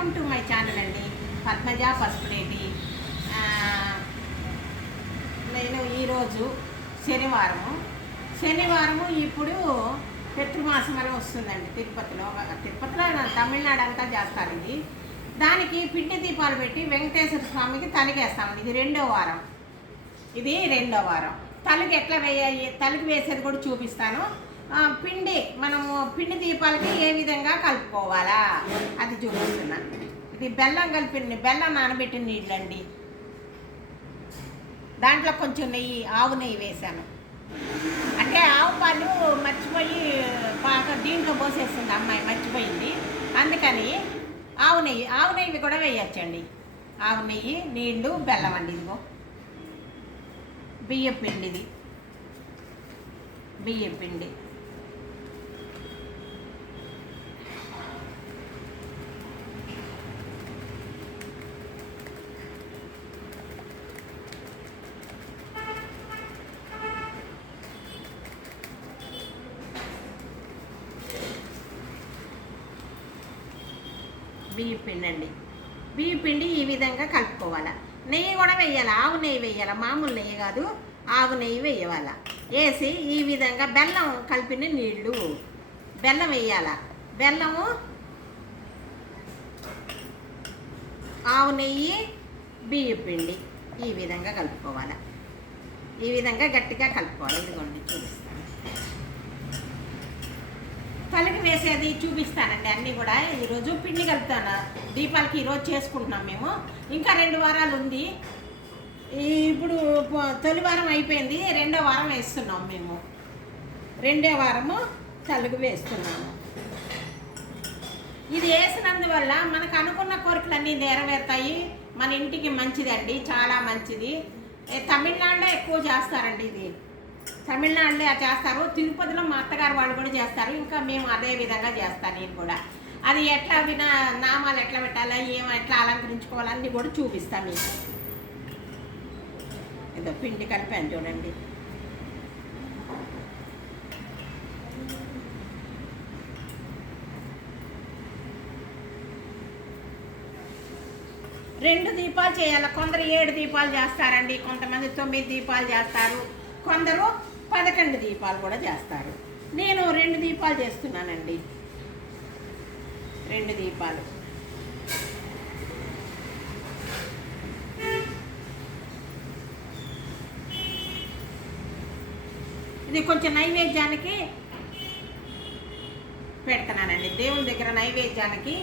Welcome to my channel అండి. పద్మజ పసుపులేటి నేను ఈరోజు శనివారము. శనివారము ఇప్పుడు పితృమాసం అని వస్తుందండి తిరుపతిలో. తిరుపతిలో తమిళనాడు అంతా చేస్తారు ఇది దానికి పిండి దీపాలు పెట్టి వెంకటేశ్వర స్వామికి తలిగేస్తామండి ఇది రెండో వారం. ఇది రెండో వారం. తలకి ఎట్లా వేయాలి? తలకి వేసేది కూడా చూపిస్తాను. పిండి మనము పిండి దీపాలకి ఏ విధంగా కలుపుకోవాలా? అది చూపిస్తున్నా. ఇది బెల్లం కలిపిన బెల్లం నానబెట్టిన నీళ్ళండి. దాంట్లో కొంచెం నెయ్యి ఆవు నెయ్యి వేశాను. అంటే ఆవు పాలు మర్చిపోయి పాక దీంట్లో పోసేసింది అమ్మాయి మర్చిపోయింది. అందుకని ఆవు నెయ్యి ఆవు నెయ్యి కూడా వేయచ్చండి. ఆవు నెయ్యి నీళ్ళు బెల్లం అండి ఇదిగో. బియ్యం పిండిది. బియ్యం పిండి. బియ్య పిండి అండి బియ్యం పిండి ఈ విధంగా కలుపుకోవాలి. నెయ్యి కూడా వేయాలి? ఆవు నెయ్యి వేయాలి? మామూలు నెయ్యి కాదు. ఆవు నెయ్యి వేయాల వేసి ఈ విధంగా బెల్లం కలిపిన నీళ్ళు. బెల్లం వేయాలి? బెల్లము ఆవు నెయ్యి బియ్య పిండి ఈ విధంగా కలుపుకోవాలి. ఈ విధంగా గట్టిగా కలుపుకోవాలి. ఇదిగోండి చూపిస్తాను తలకి వేసేది చూపిస్తానండి అన్నీ కూడా. ఈరోజు పిండి కలుపుతాను. దీపాలకి ఈరోజు చేసుకుంటున్నాం మేము. ఇంకా రెండు వారాలు ఉంది. ఇప్పుడు తొలి వారం అయిపోయింది. రెండో వారం వేస్తున్నాం మేము. రెండో వారము తలుగు వేస్తున్నాము. ఇది వేసినందువల్ల మనకు అనుకున్న కోరికలన్నీ నెరవేరుతాయి. మన ఇంటికి మంచిదండి. చాలా మంచిది. తమిళనాడులో ఎక్కువ చేస్తారండి ఇది. తమిళనాడులో చేస్తారు. తిరుపతిలో మా అత్తగారు వాళ్ళు కూడా చేస్తారు. ఇంకా మేము అదే విధంగా చేస్తాను నేను కూడా. అది ఎట్లా వినా నామాలు ఎట్లా పెట్టాలా ఏం ఎట్లా అలంకరించుకోవాలని కూడా చూపిస్తాను మీకు. ఏదో పిండి కలిపాను చూడండి. రెండు దీపాలు చేయాలి? కొందరు ఏడు దీపాలు చేస్తారండి. కొంతమంది తొమ్మిది దీపాలు చేస్తారు. కొందరు పదకొండు దీపాలు కూడా చేస్తారు. నేను రెండు దీపాలు చేస్తున్నానండి. రెండు దీపాలు. ఇది కొంచెం నైవేద్యానికి పెడుతున్నానండి. దేవుని దగ్గర నైవేద్యానికి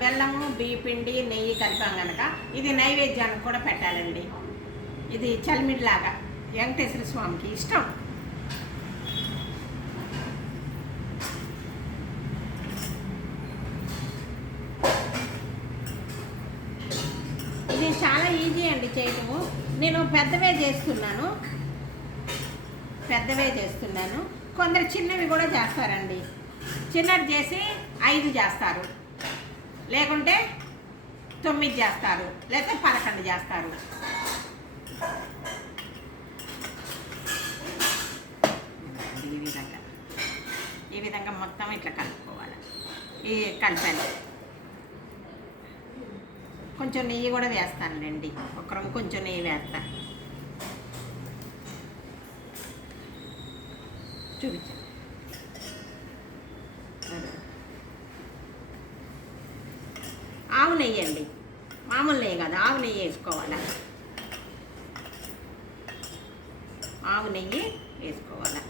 బెల్లము బియ్యపిండి నెయ్యి కలిపాం కనుక ఇది నైవేద్యానికి కూడా పెట్టాలండి. ఇది చలిమిడిలాగా. వెంకటేశ్వర స్వామికి ఇష్టం. ఇది చాలా ఈజీ అండి చేయటము. నేను పెద్దవే చేస్తున్నాను. పెద్దవే చేస్తున్నాను. కొందరు చిన్నవి కూడా చేస్తారండి. చిన్నది చేసి ఐదు చేస్తారు. లేకుంటే తొమ్మిది చేస్తారు. లేకపోతే పదకొండు చేస్తారు ఈ విధంగా. ఈ విధంగా మొత్తం ఇట్లా కలుపుకోవాలి. ఈ కలిపాను కొంచెం నెయ్యి కూడా వేస్తానులేండి ఒకరం కొంచెం నెయ్యి వేస్తాను చూపించండి ఆవు నెయ్యి అండి. మామూలు నెయ్యి కాదు ఆవు నెయ్యి వేసుకోవాలి ఆవు నెయ్యి వేసుకోవాలి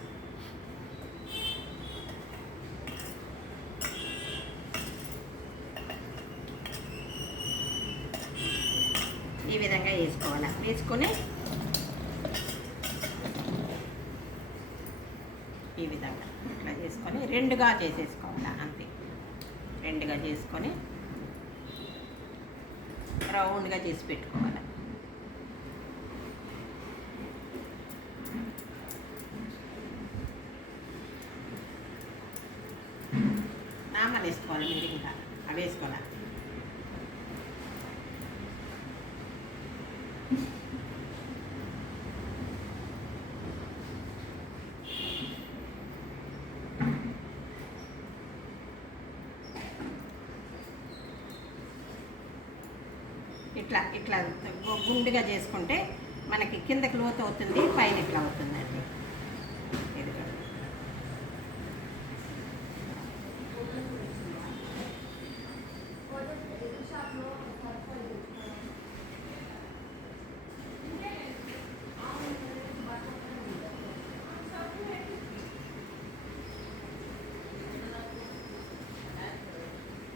ఈ విధంగా వేసుకోవాలి వేసుకొని ఈ విధంగా ఇట్లా చేసుకొని రెండుగా చేసేసుకోవాలి అంతే. రెండుగా చేసుకొని రౌండ్గా చేసి పెట్టుకోవాలి. నామాలు వేసుకోవాలి మీరు ఇంకా. అవి వేసుకోవాలి ఇట్లా ఇట్లా గు- గుండుగా చేసుకుంటే మనకి కిందకి లోతు అవుతుంది పైన ఇట్లా అవుతుందండి ఇదిగోండి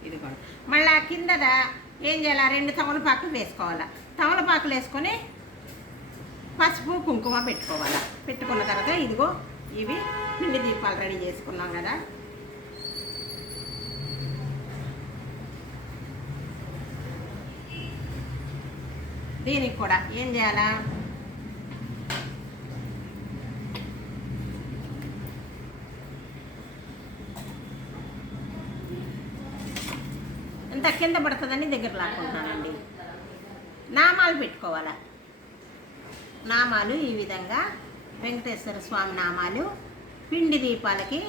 ఇదిగోండి మళ్ళా కిందద ఏం చేయాలి? రెండు తమలపాకులు వేసుకోవాలా? తమలపాకులు వేసుకొని పసుపు కుంకుమ పెట్టుకోవాలా. పెట్టుకున్న తర్వాత ఇదిగో ఇవి పిండి దీపాలు రెడీ చేసుకున్నాం కదా. దీనికి కూడా ఏం చేయాలా? ఇంత కింద పడుతుందని దగ్గర లాక్కుంటున్నానండి. నామాలు పెట్టుకోవాలి. నామాలు ఈ విధంగా వెంకటేశ్వర స్వామి నామాలు పిండి దీపాలకి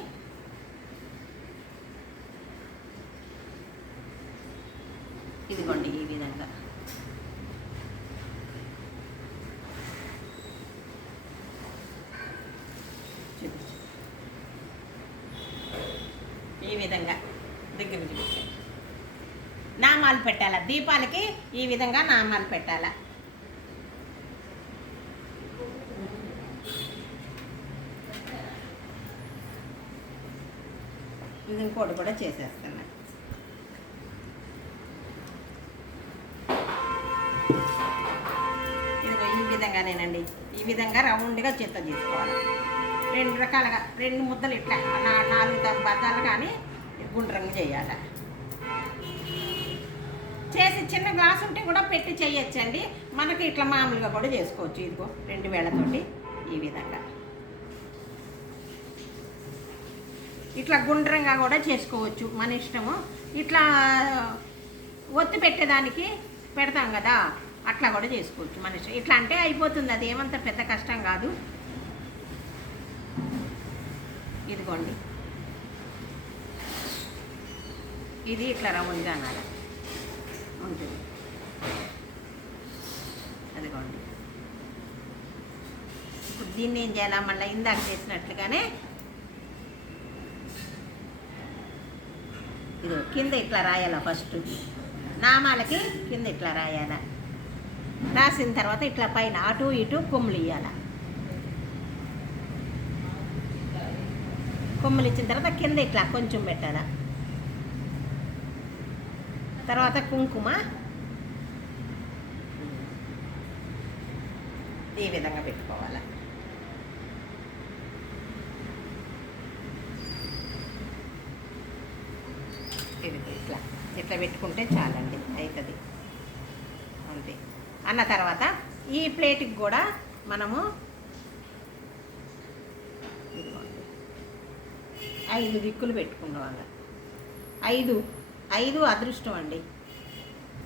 ఇదిగోండి ఈ విధంగా. ఈ విధంగా. నామాలు పెట్టాలా? దీపాలకి ఈ విధంగా నామాలు పెట్టాలి? ఇది ఇంకోటి కూడా చేసేస్తాను ఇదిగో ఈ విధంగానేనండి. ఈ విధంగా రౌండ్గా చెత్త తీసుకోవాలి రెండు రకాలుగా రెండు ముద్దలు ఇట్లా నా- నాలుగు ద- బద్దాలు కానీ గుండ్రంగా చేయాలి? చిన్న గ్లాస్ ఉంటే కూడా పెట్టి చేయొచ్చండి. మనకి ఇట్లా మామూలుగా కూడా చేసుకోవచ్చు. ఇదిగో రెండు వేళ్ళతోటి ఈ విధంగా. ఇట్లా గుండ్రంగా కూడా చేసుకోవచ్చు. మన ఇష్టము. ఇట్లా ఒత్తి పెట్టేదానికి పెడతాం కదా. అట్లా కూడా చేసుకోవచ్చు మన ఇష్టం. ఇట్లా అంటే అయిపోతుంది. అది ఏమంత పెద్ద కష్టం కాదు. ఇదిగోండి. ఇది ఇట్లా రౌండ్గా అనాలి. ఉంటుంది. అదిగోండి. ఇప్పుడు దీన్ని ఏం చేయాలా? మళ్ళీ ఇందాక చేసినట్లుగానే ఇదిగో కింద ఇట్లా రాయాలా ఫస్ట్? నామాలకి కింద ఇట్లా రాయాలా? రాసిన తర్వాత ఇట్లా పైన అటు ఇటు కొమ్ములు ఇవ్వాలా కొమ్ములు ఇచ్చిన తర్వాత కింద ఇట్లా కొంచెం పెట్టాలా? తర్వాత కుంకుమ. ఈ విధంగా పెట్టుకోవాలి. ఇది ఇట్లా. ఇట్లా పెట్టుకుంటే చాలండి అవుతుంది అంతే. అన్న తర్వాత ఈ ప్లేట్కి కూడా మనము ఐదు దిక్కులు పెట్టుకునేవాళ్ళ ఐదు ఐదు అదృష్టం అండి.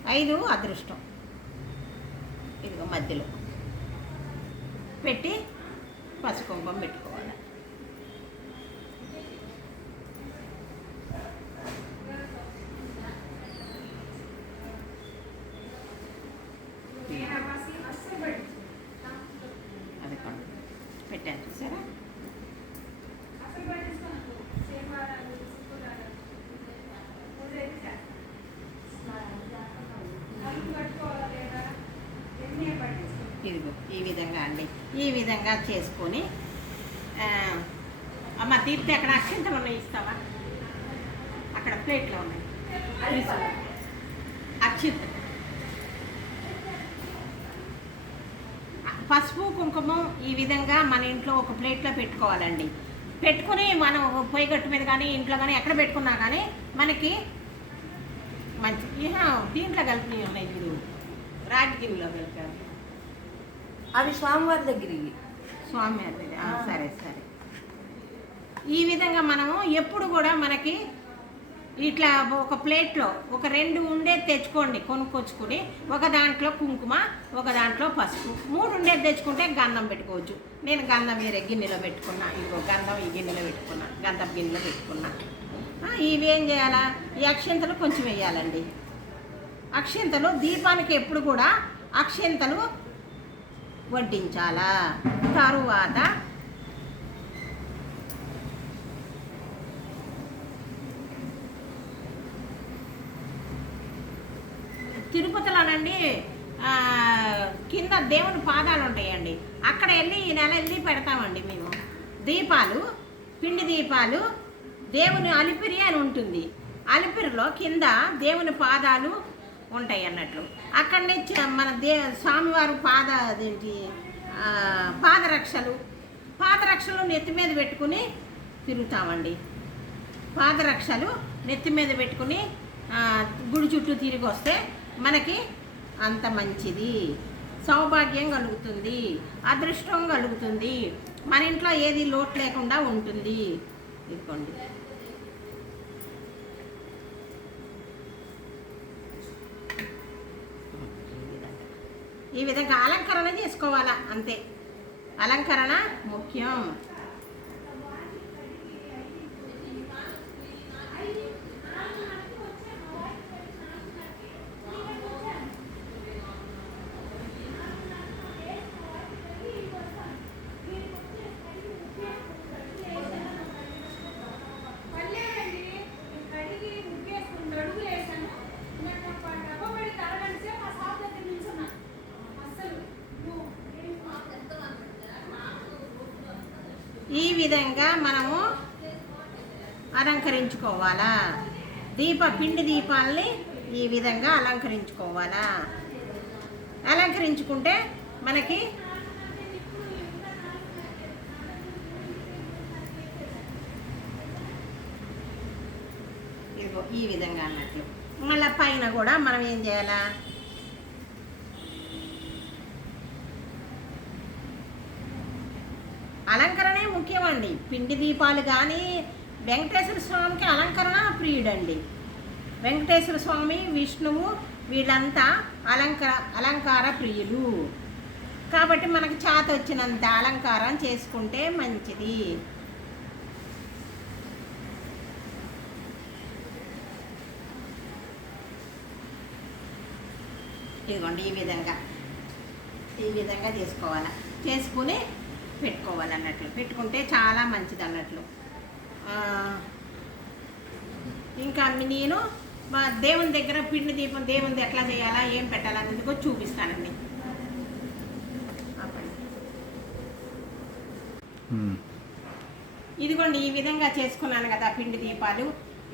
ఐదు అదృష్టం. ఇదిగో మధ్యలో. పెట్టి పసుపు కుంకుమ పెట్టుకోవాలి. అది కూడా పెట్టాను చూసారా ఇదిగో ఈ విధంగా అండి. ఈ విధంగా చేసుకొని అమ్మ తీర్థ అక్కడ అక్షంతలు ఉన్నాయి ఇస్తావా? అక్కడ ప్లేట్లో ఉన్నాయి. అక్షింత పసుపు కుంకుమ ఈ విధంగా మన ఇంట్లో ఒక ప్లేట్లో పెట్టుకోవాలండి. పెట్టుకుని మనం పొయ్యిగట్టు మీద కానీ ఇంట్లో కానీ ఎక్కడ పెట్టుకున్నా కానీ మనకి మంచి దీంట్లో కలిపి ఉన్నాయి రాగి గిన్నెలో కలిపారు. అవి స్వామివారి దగ్గరికి స్వామివారి దగ్గర. సరే సరే. ఈ విధంగా మనము ఎప్పుడు కూడా మనకి ఇట్లా ఒక ప్లేట్లో ఒక రెండు ఉండేది తెచ్చుకోండి కొనుక్కొచ్చుకుని ఒక దాంట్లో కుంకుమ ఒక దాంట్లో పసుపు. మూడు ఉండేది తెచ్చుకుంటే గంధం పెట్టుకోవచ్చు. నేను గంధం వేరే గిన్నెలో పెట్టుకున్నా ఇగో గంధం ఈ గిన్నెలో పెట్టుకున్నా గంధం గిన్నెలో పెట్టుకున్నా. ఇవేం ఇవి ఏం చేయాలా? ఈ అక్షంతలు కొంచెం వేయాలండి. అక్షింతలు దీపానికి ఎప్పుడు కూడా అక్షింతలు వడ్డించాలా? తరువాత తిరుపతిలోనండి కింద దేవుని పాదాలు ఉంటాయండి. అక్కడ వెళ్ళి ఈ నెల వెళ్ళి పెడతామండి మేము. దీపాలు పిండి దీపాలు దేవుని అలిపిరి అని ఉంటుంది. అలిపిరిలో కింద దేవుని పాదాలు ఉంటాయి అన్నట్లు. అక్కడి నుంచి మన దే స్వామివారు పాద అదేంటి పాదరక్షలు పాదరక్షలు నెత్తి మీద పెట్టుకుని తిరుగుతామండి. పాదరక్షలు నెత్తి మీద పెట్టుకుని గుడి చుట్టూ తిరిగి వస్తే మనకి అంత మంచిది. సౌభాగ్యం కలుగుతుంది. అదృష్టం కలుగుతుంది. మన ఇంట్లో ఏది లోటు లేకుండా ఉంటుంది. ఇదిగోండి. ఈ విధంగా అలంకరణ చేసుకోవాలా అంతే. అలంకరణ ముఖ్యం. విధంగా మనము అలంకరించుకోవాలా? దీప పిండి దీపాలని ఈ విధంగా అలంకరించుకోవాలా? అలంకరించుకుంటే మనకి ఇదిగో ఈ విధంగా అన్నట్లు. మళ్ళీ పైన కూడా మనం ఏం చేయాలా అలంకరణే ముఖ్యమండి పిండి దీపాలు కానీ వెంకటేశ్వర స్వామికి అలంకరణ ప్రియుడండి. వెంకటేశ్వర స్వామి విష్ణువు వీళ్ళంతా అలంకార అలంకార ప్రియులు. కాబట్టి మనకు చేత వచ్చినంత అలంకారం చేసుకుంటే మంచిది. ఇదిగోండి ఈ విధంగా ఈ విధంగా చేసుకోవాలి. చేసుకుని పెట్టుకోవాలి అన్నట్లు. పెట్టుకుంటే చాలా మంచిది అన్నట్లు. ఇంకా నేను మా దేవుని దగ్గర పిండి దీపం దేవునిది ఎట్లా చేయాలా ఏం పెట్టాలా అనేది కూడా చూపిస్తానండి. ఇదిగోండి ఈ విధంగా చేసుకున్నాను కదా పిండి దీపాలు.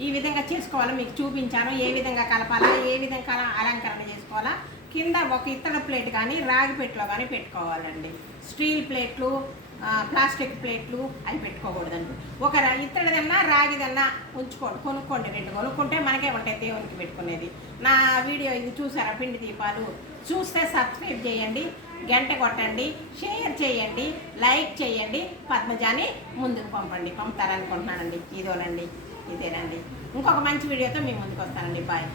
ఈ విధంగా చేసుకోవాలో మీకు చూపించాను. ఏ విధంగా కలపాలా ఏ విధంగా అల- అలంకరణ చేసుకోవాలా కింద ఒక ఇత్తడ ప్లేట్ కానీ రాగి పెట్టులో కానీ పెట్టుకోవాలండి. స్టీల్ ప్లేట్లు ప్లాస్టిక్ ప్లేట్లు అవి పెట్టుకోకూడదండి. ఒక ఇత్తడిదన్నా రాగిదన్నా ఉంచుకోండి కొనుక్కోండి రెండు కొనుక్కుంటే మనకే ఉంటాయి దేవునికి పెట్టుకునేది. నా వీడియో ఇది చూసారా? పిండి దీపాలు. చూస్తే సబ్స్క్రైబ్ చేయండి గంట కొట్టండి షేర్ చేయండి లైక్ చేయండి పద్మజాని ముందుకు పంపండి. పంపుతారనుకుంటున్నానండి. ఇదోనండి ఇదేనండి. ఇంకొక మంచి వీడియోతో మీ ముందుకు వస్తానండి. బాయ్.